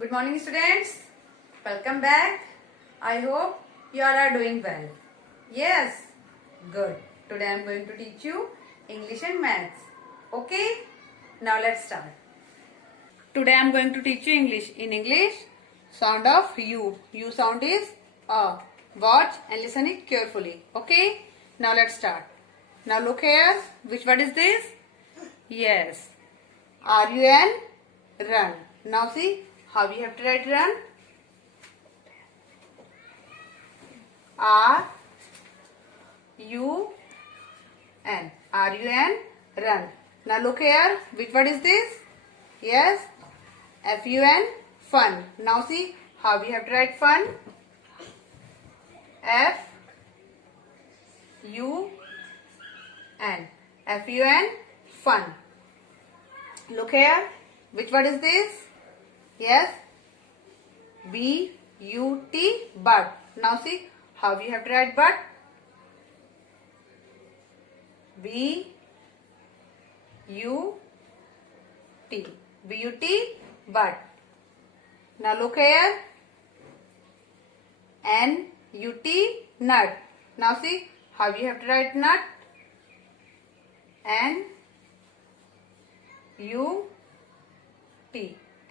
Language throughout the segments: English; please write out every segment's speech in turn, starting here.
Good morning, students. Welcome back. I hope you all are doing well. Yes, good. Today I am going to teach you English and Maths. Okay? Now let's start. Today I am going to teach you English. In English, sound of U. U sound is A. Watch and listen it carefully. Okay? Now let's start. Now look here. Which word is this? Yes. R-U-N. Run. Now see how we have to write run. R-U-N. R-U-N. Run. Now look here. Which word is this? Yes. F-U-N. Fun. Now see how we have to write fun. F-U-N. F-U-N. Fun. Look here. Which word is this? Yes. B-U-T. But. Now see how we have to write but. B-U-T. B-U-T. But. Now look here. N-U-T. Nut. Now see how we have to write nut. N-U-T.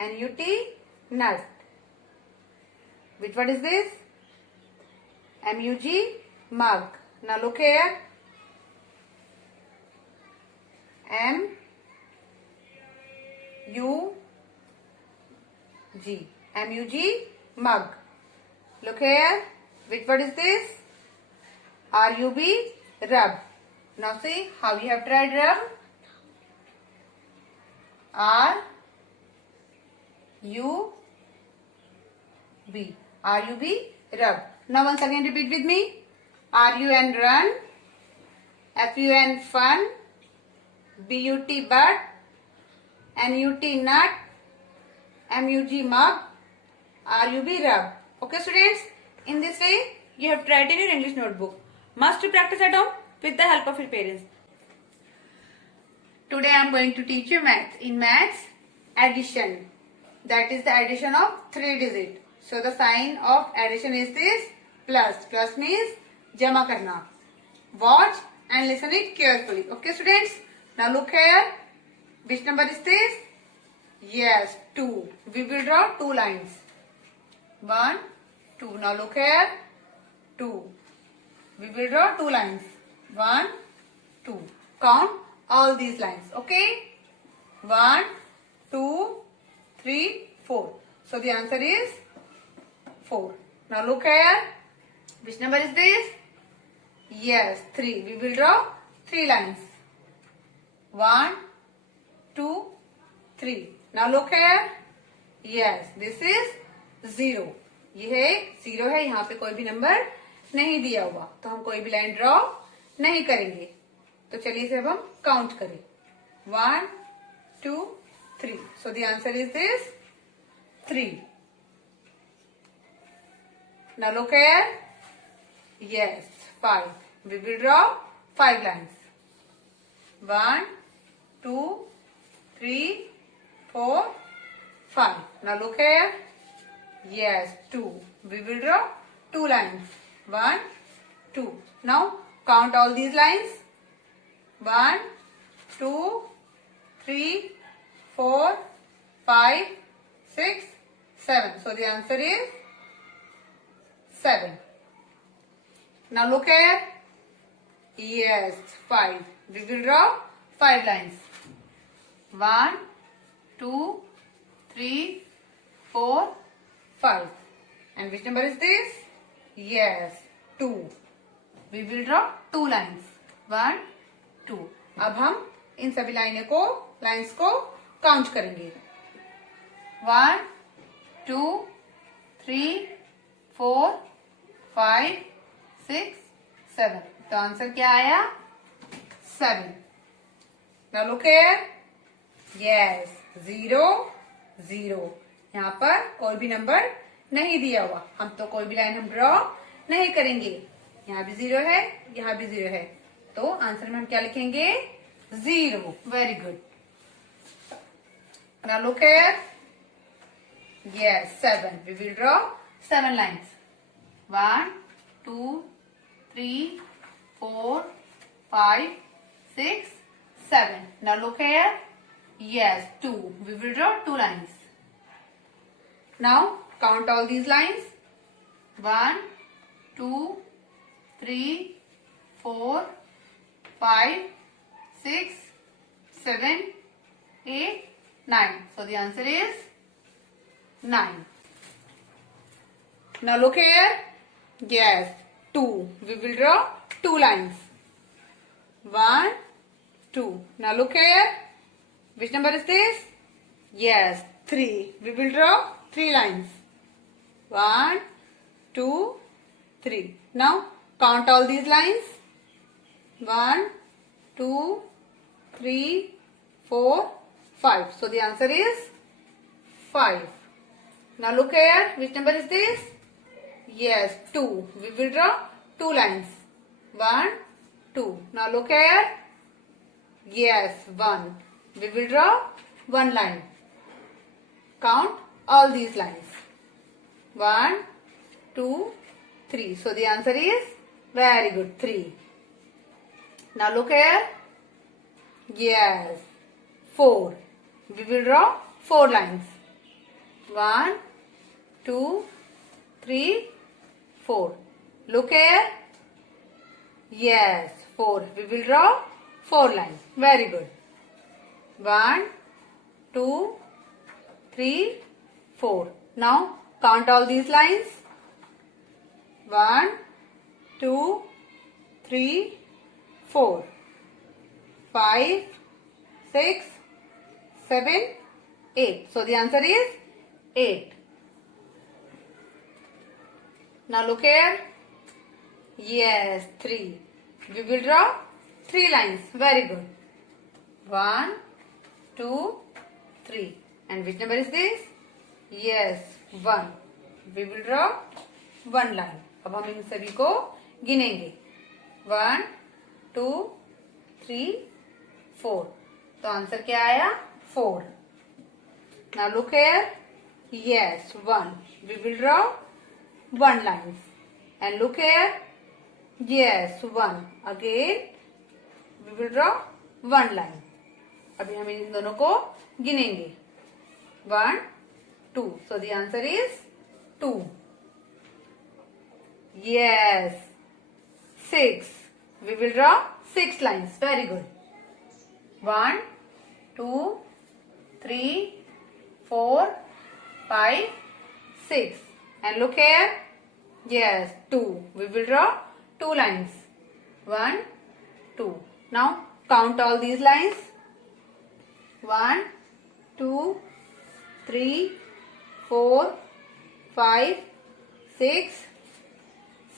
N-U-T. Nut. Which word is this? M-U-G. Mug. Now look here. M-U-G. M-U-G. Mug. Look here. Which word is this? R-U-B. Rub. Now see how we have to write rub. R-U-B. R-U-B. Rub. Now once again repeat with me. R-U-N. Run. F-U-N. Fun. B-U-T. But. N-U-T. Nut. M-U-G. Mug. R-U-B. Rub. Okay, students? In this way, you have to write in your English notebook. Must practice at home with the help of your parents. Today I am going to teach you maths. In maths, addition. That is the addition of 3 digits. So the sign of addition is this plus. Plus means jama karna. Watch and listen it carefully. Okay, students? Now look here. Which number is this? Yes, 2. We will draw 2 lines. 1, 2. Now look here. 2. We will draw 2 lines. 1, 2. Count all these lines. Okay? 1, 2, 3, 4. So the answer is 4. Now look here. Which number is this? Yes, 3. We will draw 3 lines. 1, 2, 3. Now look here. Yes, this is 0. ये 0 है. यहाँ पे कोई भी number नहीं दिया हुआ, तो हम कोई भी लाइन ड्रॉ नहीं करेंगे. तो चलिए इसे अब हम काउंट करें. 1, 2, 3. So the answer is this 3. Now look here. Yes, 5. We will draw 5 lines. 1, 2, 3, 4, 5. Now look here. Yes, 2. We will draw 2 lines. 1, 2. Now count all these lines. 1, 2, 3, 4, 5, 6, 7. So the answer is 7. Now look here. Yes, 5. We will draw 5 lines. 1, 2, 3, 4, 5. And which number is this? Yes, 2. We will draw 2 lines. 1, 2. अब हम इन सभी लाइनों को count करेंगे. 1, 2, 3, 4, 5, 6, 7. तो answer क्या आया? 7. Now look here. Yes, 0, 0. यहाँ पर कोई भी नंबर नहीं दिया हुआ. हम तो कोई भी लाइन हम ड्रॉ नहीं करेंगे. यहाँ भी 0 है, यहाँ भी 0 है. तो आंसर में हम क्या लिखेंगे? 0. Very good. Now look here. Yes, 7. We will draw 7 lines. 1, 2, 3, 4, 5, 6, 7. Now look here. Yes, 2. We will draw 2 lines. Now count all these lines. 1, 2, 3, 4, 5, 6, 7, 8, 9. So the answer is 9. Now look here. Yes, 2. We will draw 2 lines. 1, 2. Now look here. Which number is this? Yes, 3. We will draw 3 lines. 1, 2, 3. Now count all these lines. 1, 2, 3, 4, 5. So the answer is 5. Now look here. Which number is this? Yes, 2. We will draw 2 lines. 1, 2. Now look here. Yes, 1. We will draw 1 line. Count all these lines. 1, 2, 3. So the answer is very good, 3. Now look here. Yes, 4. We will draw 4 lines. 1, 2, 3, 4. Look here. Yes, 4. We will draw 4 lines. Very good. 1, 2, 3, 4. Now count all these lines. 1, 2, 3, 4, 5, 6, 7, 8. So the answer is 8. Now look here. Yes, 3. We will draw 3 lines. Very good. 1, 2, 3. And which number is this? Yes, 1. We will draw 1 line. अब हम इन सभी को गिनेंगे. 1, 2, 3, 4. तो answer क्या आया? 4. Now look here. Yes, 1. We will draw 1 lines. And look here. Yes, 1. Again, we will draw 1 line. अभी हम इन दोनों को गिनेंगे. 1, 2. So the answer is 2. Yes, 6. We will draw 6 lines. Very good. 1, 2, 3, 4, 5, 6. And look here. Yes, 2. We will draw 2 lines. 1, 2. Now count all these lines. 1, 2, 3, 4, 5, 6,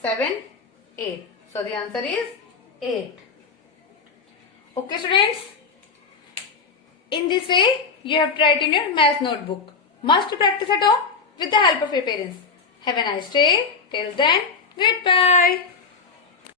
7, 8. So the answer is 8. Okay, students. In this way, you have to write in your math notebook. Must practice at home with the help of your parents. Have a nice day. Till then, goodbye.